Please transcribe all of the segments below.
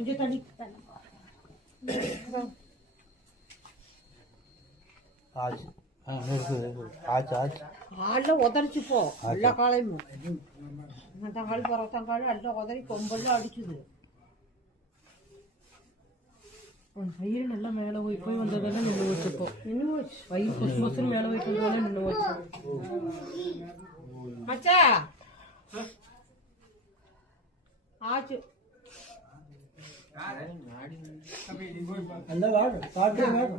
கொஞ்சம் தண்ணி ஆச்சு. ஆ ஆச்சு ஆச்சு. காலில் உதறிச்சு போ. எல்லா காலையும். தங்காளி புறத்தங்காளி எல்லாம் உதறி கொம்பெல்லாம் அடிச்சுது. வயிறு நல்லா மேலே போய் போய் வந்ததெல்லாம் நின்று வச்சுப்போ இன்னும் போச்சு. வயிறு கொசு கொசுன்னு மேலே போய் கொண்டு நின்று வச்சு மச்சா ஆச்சு. அந்த வாடு பாட்டு வாடு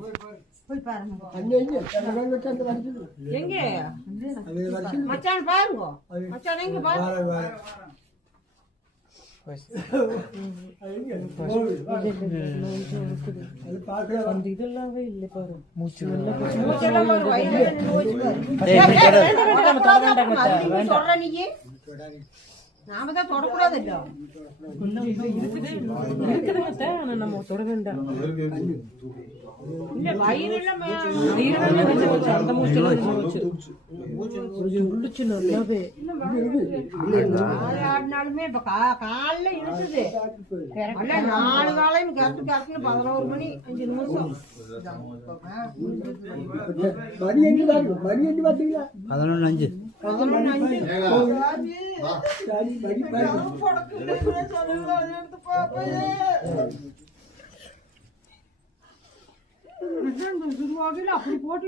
போய் பாருங்க அங்கே இங்கே ரெண்டு வச்சு அந்த வடிச்சது எங்க அது வடிச்சது மச்சான் பாருங்க மச்சான் எங்க பாருங்க வார வார அது இங்கே போகுது, வாடு. அது பார்க்கவே அந்த இதெல்லாமே இல்லை பாரு மூச்சு நல்லா மூச்செல்லாம் பாரு, வயிறுல நின்னு போச்சு பாரு. ஏய், வேண்டாம், வேண்டாம், வேண்டாம், அது நீ சொல்ற நீயே? நாம தான் தொடக்கூடாது இல்ல இருக்குதுங்க ஆனா நம்ம தொட வேண்டாம் இல்ல வயிறுல மே- வயிறு நல்லா நின்று வச்சு அந்த மூச்செல்லாம் நின்று வச்சு உள்ளுச்சு நல்லாவே. யாரு ஆடினாலுமே இப்ப கா- காலைல இழுத்துது அல்ல நாலு காலையும் கரெக்ட் கரெக்ட்னு பதினோரு மணி அஞ்சு நிமிஷம். பாருங்க மணி எங்கே பார்த்தீங்களா பதினொன்று அஞ்சு பதினொன்று அஞ்சு சரி மணி பாருங்க திருவாவில அப்படி போட்டு